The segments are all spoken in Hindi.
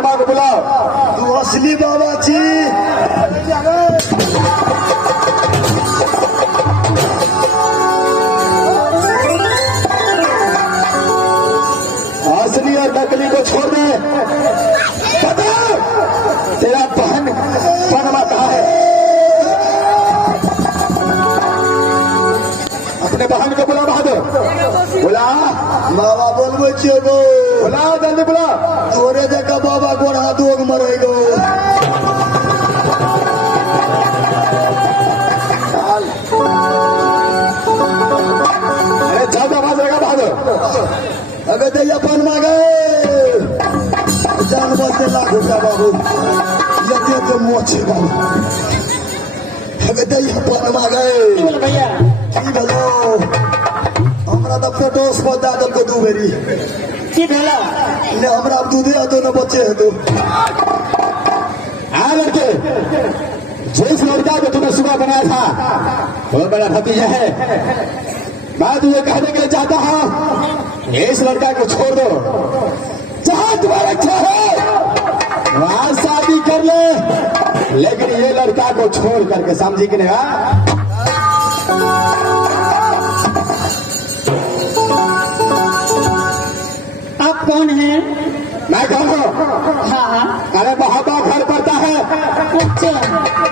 महात्मा को बुलाओ। तू असली बाबा जी। असली और नकली को छोड़ दे। बता तेरा बहन पनमा कहाँ है? अपने बहन को बुला बहादुर, बुला। बाबा बोलबो छियो बुला, जल्दी बुला। तोरे जगह बाबा गोड़ा दोग मरेगो। अरे जाओ आवाज रहेगा बहादुर। अगर दैया पान मांगे जान बचते लागू का बाबू ये तो मोचे बाबू। अगर दैया पान मांगे भैया की भलो हमरा तो पेटोस पर दादल को दू बेरी की भेला ने हमरा अब दूधे हतो न बच्चे हतो। हाँ लड़के, जिस लड़का को तुम्हें सुबह बनाया था वो मेरा भतीजा है। मैं तुझे कहने के लिए चाहता हूँ इस लड़का को छोड़ दो। जहाँ तुम्हारा इच्छा है वहां शादी कर ले, लेकिन ये लड़का को छोड़ करके, समझी कि नहीं? आप कौन हैं? मैं कौन हूँ? हाँ अरे महाबा घर पड़ता है, अच्छा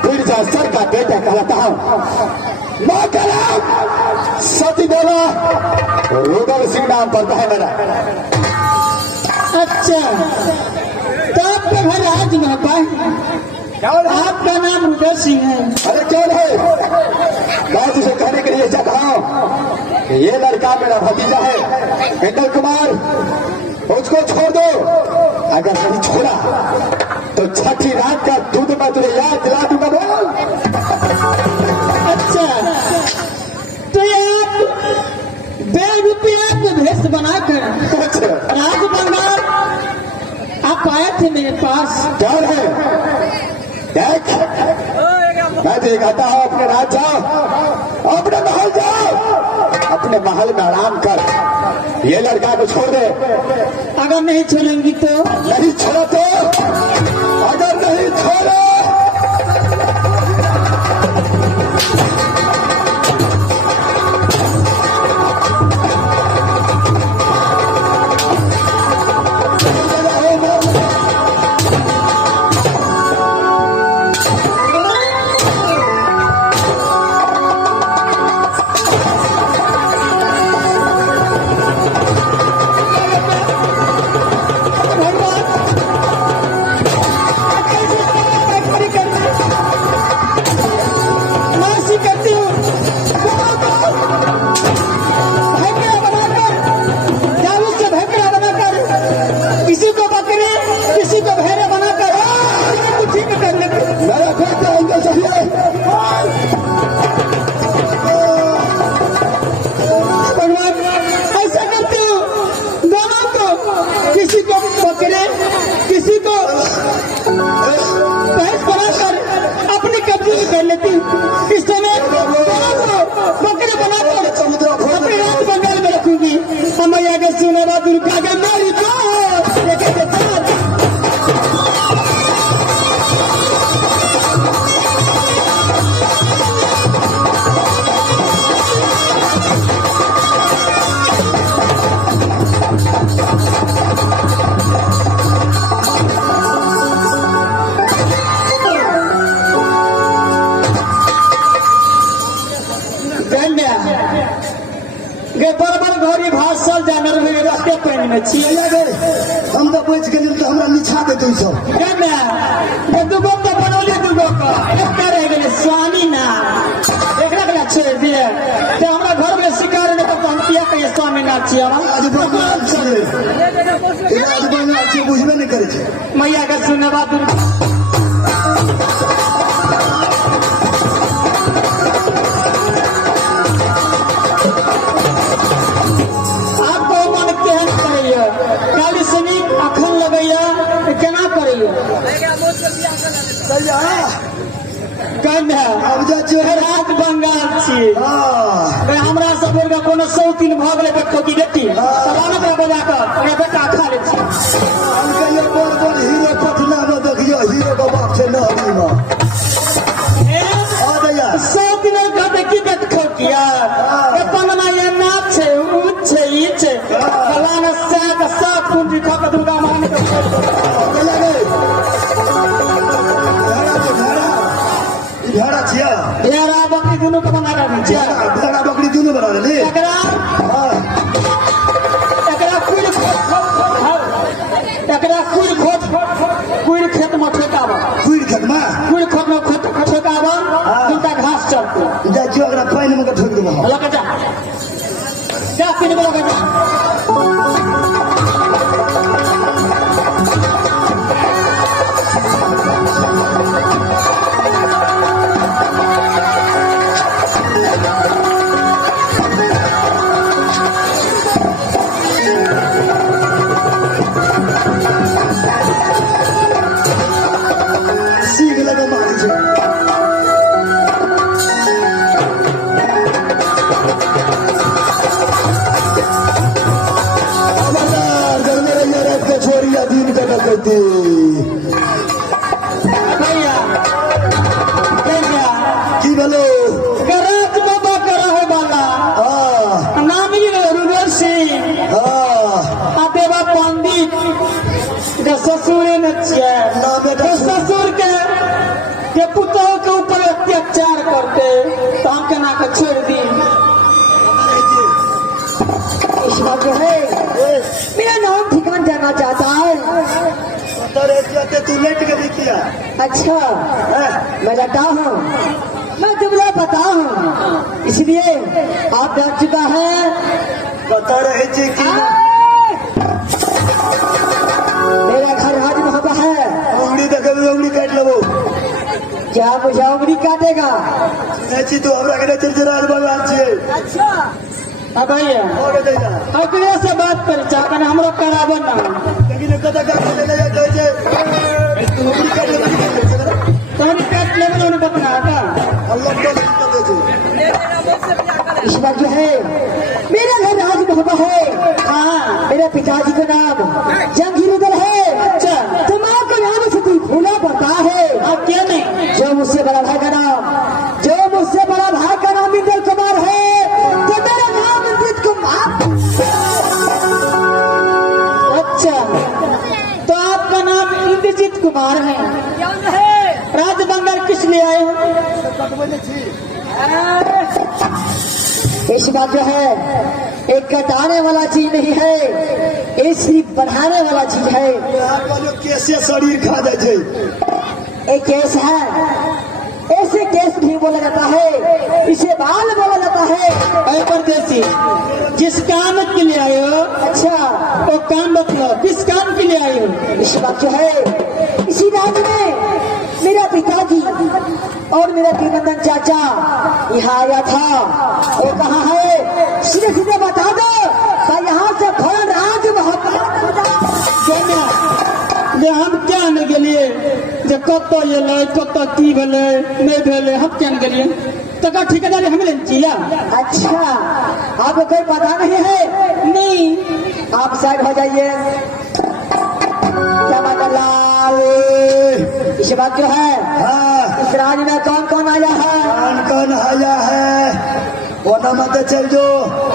फिर सर का बेटा कहलाता हूँ। माँ का नाम सती बोला, रुदल सिंह नाम पड़ता है मेरा। अच्छा, तो आपका घर आज न पाए, आपका नाम रुदल सिंह है। अरे कौन है? मैं तुझे कहने के लिए चाहता हूँ कि ये लड़का मेरा भतीजा है इंदल कुमार, उसको छोड़ दो। अगर नहीं छोड़ा तो छठी रात का दूध मैं तुझे याद दिला दूंगा। बोल। अच्छा, तो ये आप 1.5 रुपया को भेष बनाकर राज बंगाल आप आए थे मेरे पास। कौन है? देख, मैं तुझे कहता हूँ अपने राज जाओ, अपने महल जाओ, अपने महल में आराम कर। ये लड़का को छोड़ दे। अगर नहीं छोड़ेंगी तो? नहीं छोड़ा तो? अगर नहीं छोड़ा इस समय बकरे बनाकर अपने राज बंगाल में रखूंगी। मैया के सुने बात दुर्गा के मेरी घड़ी भाषल जानवर रास्ते पेन में हम तो बच गए तो हमरा निछा दे तू सब। दुगो तो बनौले दुगो का एक रह गए स्वामी ना एक रखला छोड़ दिए तो हमरा घर में शिकार ने तो हम किया कहे स्वामी ना छिया आज बंगाल चले आज बंगाल से बुझबे नहीं करे छे। मैया के सुने बात अखन लगैया केना करैया राज बंगाल छी। हमरा सब कोनो शौकीन भऽ गेलै देखो की बेटी बजा कऽ बेटा खा ले छी। हीरो भेड़ा छिया भेड़ा बकरी दोनों का बना रहे छिया भेड़ा बकरी दोनों बना रहे एकरा कुल खेत में ठेकावा कुल खेत में ठेकावा उनका घास चलते जा जो अगर पानी में ठोक देबो लगा जा पीने में लगा जा सीख लगा मार छे छोरिया दिन का कहते भैया की बोलो गरज बाबा का रहे वाला नाम ही रुबेल सिंह देवा पंडित जो ससुर ने ससुर के पुतों के ऊपर अत्याचार करते तो हम के ना के छोड़ दी इस बात जो है मेरा नाम ठिकान जाना चाहता है तू लेट के देखिया अच्छा मैं लटा हूँ मैं जुमला पता हूँ इसलिए आप डर चुका है बता रहे थे कि मेरा घर राज महबा है उंगली देखे उंगली काट लो क्या मुझे उंगली काटेगा ऐसी तो हमरा के चल राज भगवान छे अच्छा अब भैया ओके देगा अगले से बात कर चाहते हम लोग कराबो ना लेकिन कदा का ले ले जाए तू उंगली काट ले कौन काट ले उन्होंने बतना का अल्लाह को दे दे इस बात जो है मेरा घर राज महबा है हाँ मेरे पिताजी का नाम जंगीरुद्दीन है अच्छा तुम्हारा का नाम से तू भूला पड़ता है अब क्या नहीं जो मुझसे बड़ा भाई का नाम इंद्र कुमार है तो मेरा नाम इंद्र कुमार अच्छा तो आपका नाम इंद्रजीत कुमार है राजबंगाल किस लिए आए हो ऐसी बात जो है एक कटाने वाला चीज नहीं है ये सिर्फ बढ़ाने वाला चीज है कैसे शरीर खा जाए एक केस है ऐसे केस नहीं बोला जाता है इसे बाल बोला जाता है परदेसी जिस काम के लिए आए हो अच्छा वो काम बतलाओ किस काम के लिए आए हो इस बात जो है इसी राज्य में मेरा पिताजी और मेरा दीनंदन चाचा यहाँ आया था वो कहाँ है सीधे सीधे बता दो यहाँ से फौरन राज हम क्या न गेलिए जे कत ये कत की भेले नहीं भेले हम क्या न गेलिए तो का ठेकेदारी हमें जिला अच्छा आपको कोई पता नहीं है नहीं आप साइड हो जाइए इस बात जो है इस राज्य में कौन कौन आया है ओना मत चल जो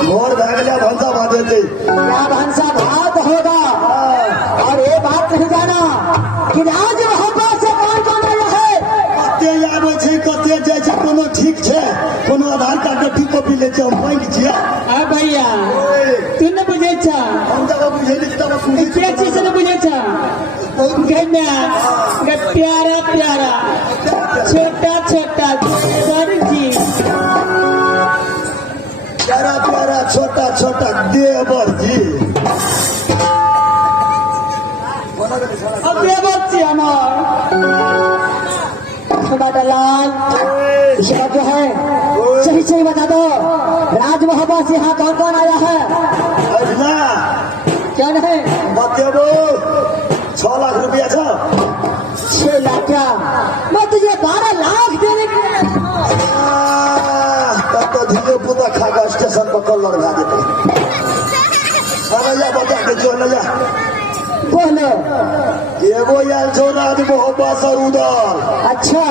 मोर भागलिया भंसा बांधे क्या भंसा भात होगा और ये बात नहीं जाना कि राज महबा से कौन कौन आया है कते आबे छै कते जाय छै कोनो ठीक छै कोनो आधार कार्ड के ठीक कॉपी ले छै बैंक छियै आ भैया तू न बुझे छ हम जब बुझे नहीं तब पूछे क्या चीज न बुझे छ गन्ना प्यारा प्यारा छोटा छोटा सरजी प्यारा प्यारा छोटा छोटा देवर जी अब देवर जी हमारा लाल ये जो है सही सही बता दो राज महबा से यहाँ कौन कौन आया है ना क्या है बतेबो 6 लाख रुपया था 6 लाख क्या मैं तुझे 12 लाख देने के तब तो धीरे पुता खागा स्टेशन पर कलर लगा देते अरे जा बता के जो ले जा बोलो ये एगो याल छो राज मोहब्बत सरूदर, अच्छा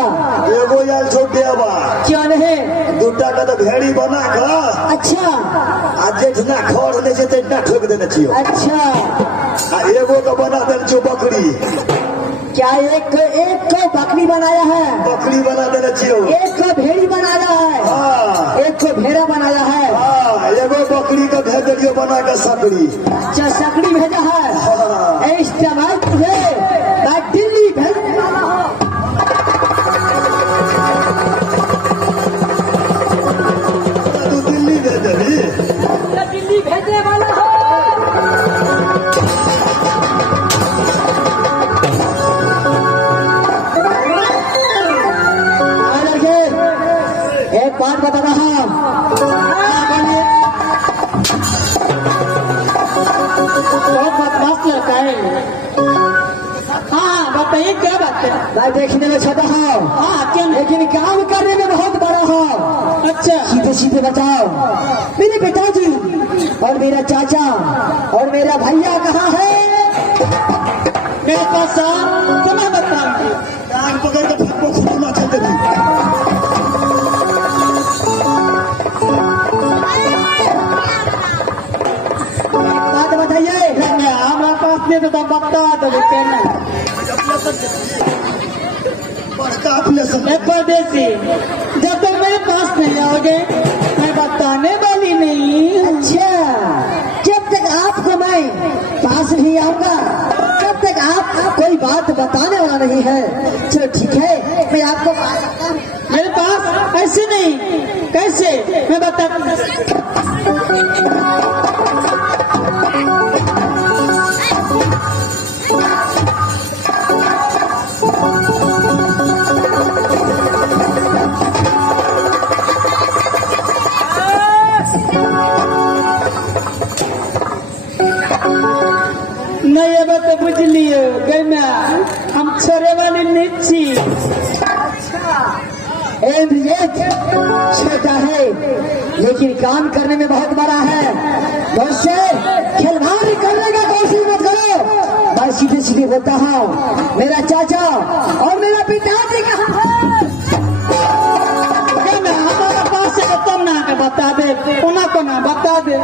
एगो याल छो देवा। क्या नहीं? दूटा का तो भेड़ी बना का अच्छा आ जेठना खड़ नहीं से तेठना ठोक देने छियो। अच्छा, आ एगो तो बना देने छियो बकरी, क्या एक को बकरी बनाया है, बकरी बना देने छियो। एक को भेड़ी बनाया है, हाँ एक को भेड़ा बनाया है, हाँ, एगो बकरी का भेज दियो बना के सकरी। अच्छा सकड़ी भेजा है। हाँ। इस समय तुझे मैं दिल्ली भेजने वाला हूँ। तू दिल्ली भेज देबी? मैं दिल्ली भेजने वाला हूँ। हाँ लड़के, एक बात बता रहा हूँ। बहुत बदमाश लड़का है। हाँ बताइए क्या बात है? मैं देखने में छोटा हूँ, हाँ क्यों, लेकिन काम करने में बहुत बड़ा हूँ। अच्छा सीधे सीधे बताओ, मेरे पिताजी और मेरा चाचा और मेरा भैया कहाँ है? मेरे पास तुम्हें बताऊंगी। कान पकड़ के फटको खुदना चलते भी। बात बताइए। हमारे पास नहीं तो बता दो कहना। बड़का अपने सब परदेसी, जब तक मेरे पास नहीं आओगे मैं बताने वाली नहीं। अच्छा, जब तक आपको मैं पास नहीं आऊंगा तब तक आप कोई बात बताने वाला नहीं है। चलो ठीक है, मैं आपको बता सकता हूँ। मेरे पास ऐसे नहीं, कैसे मैं बता। नहीं ये बात तो बुझ लियो गैना, हम छोरे वाली नीची। ये छोटा है लेकिन काम करने में बहुत बड़ा है। मुझसे खिलवाड़ करने का कोशिश मत करो। मैं सीधे सीधे बोलता हूँ, मेरा चाचा और मेरा पिताजी कहाँ है? गैना हमारे पास से तुम ना के बता दे, उन्हें को ना बता दे।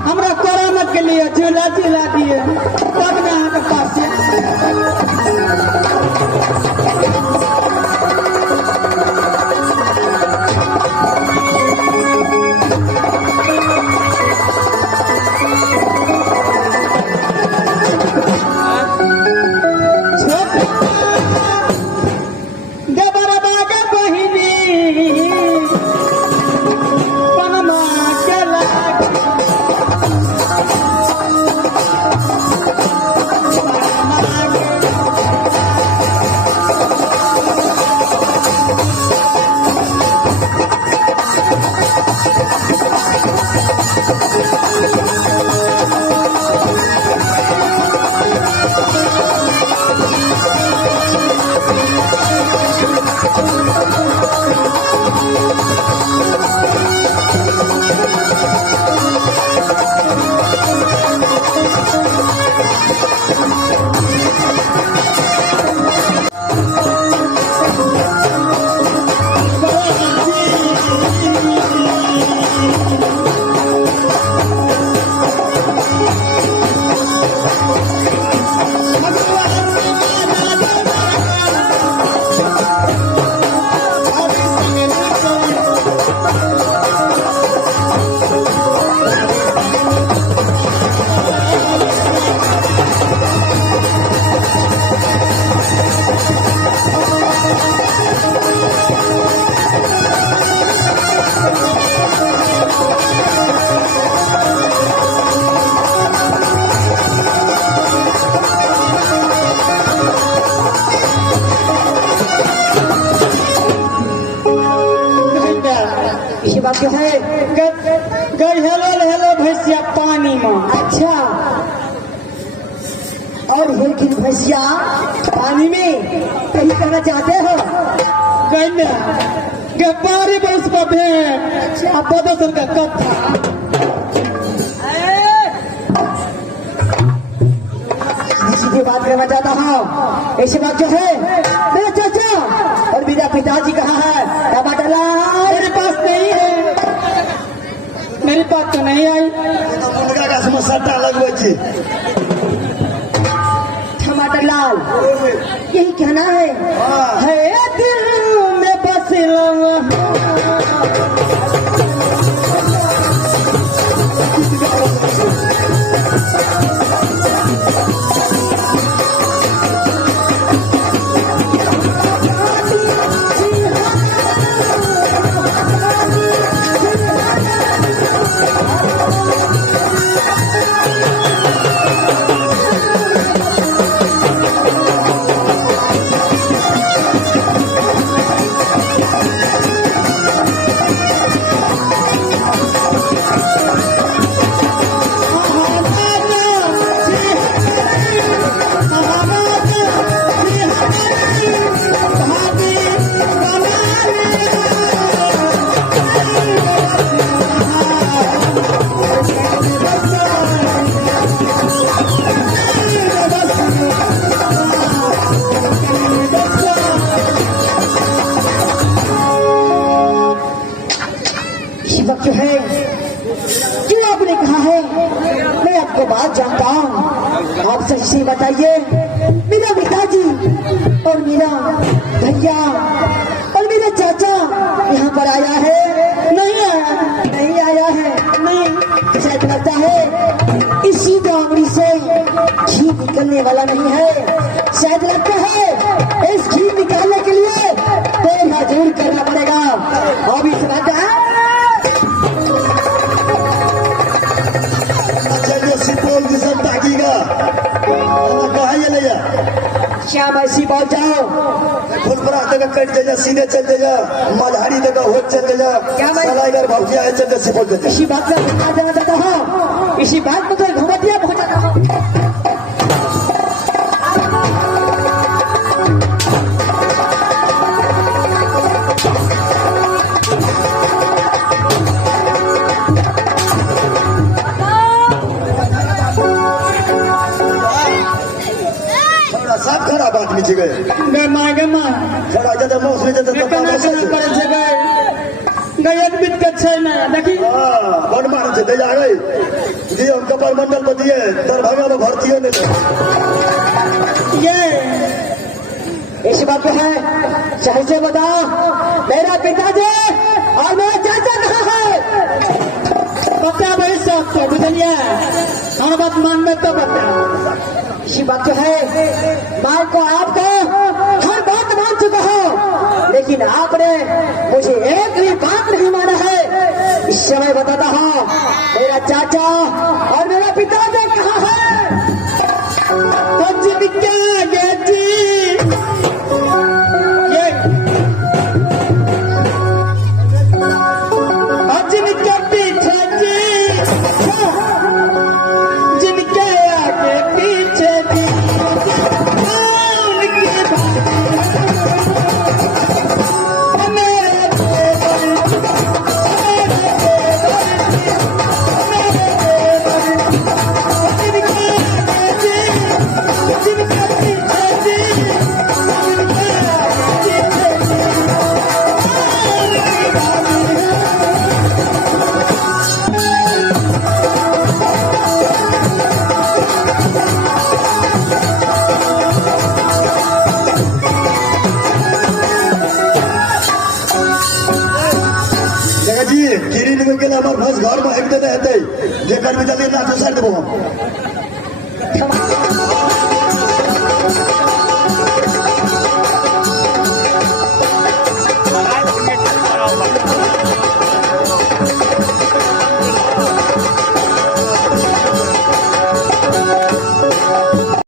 हमरा कोरोना के लिए झूला झूला दिए तब ना के पास से। गबर बागे बहिनी पनमा के लागे। जो है गई हेलो हेलो भैंसिया पानी में। अच्छा, और लेकिन भैंसिया पानी में कहीं करना चाहते हो? गई बारी बरस पर भेंट अब बदल का कथा से बात करना चाहता हूँ। ऐसी बात जो है मेरे चाचा और मेरा पिताजी कहाँ है? टमाटर लाल मेरे पास नहीं है, मेरे पास तो नहीं आई। मुर्गा का समस्या अलग हुआ जी। टमाटर लाल यही कहना है, हाँ। है दिल में बस लम्हा। जो है जो आपने कहा है मैं आपको बात जानता हूँ। आप सच्ची बताइए, मेरा पिताजी और मेरा भैया और मेरा चाचा यहाँ पर आया है? नहीं आया, नहीं आया है, नहीं। शायद लगता है इसी डांगरी से घी निकलने वाला नहीं है। शायद लगता है इस घी निकालने के लिए तो मजबूर करना पड़ेगा। अब इस बात सिपोल की सब ताकीगा कहा ये ले जा श्याम ऐसी पहुंच जाओ, फुलपरा तक कट जा, सीधे चल जा, मझारी तक हो चल जा, सलाइगर भौजिया है चल सिपोल जा। इसी बात में बता देना चाहता हूँ, इसी बात में तो घुमतिया पहुंचाता हूँ। सब खराब आदमी छी गए खड़ा जब मौस में जब गयक बित के छै ना देखी बड़ मार से दे जा गई जी हम कपाल मंडल में दिए दरभंगा में भर्ती होने ये इस बात पे है। चाहे से बताओ मेरा पिताजी और मेरा चाचा कहाँ है? बता भाई सब तो बुझलिए, हर बात मान में तो बता। इसी बात जो है माँ को आपको हर बात मान चुका हो, लेकिन आपने मुझे एक भी बात नहीं माना है। इस समय बताता हूँ मेरा चाचा और मेरा पिताजी कहाँ है? घर में एक देते जेकर भी जल्दी ना तो सर देबो हम।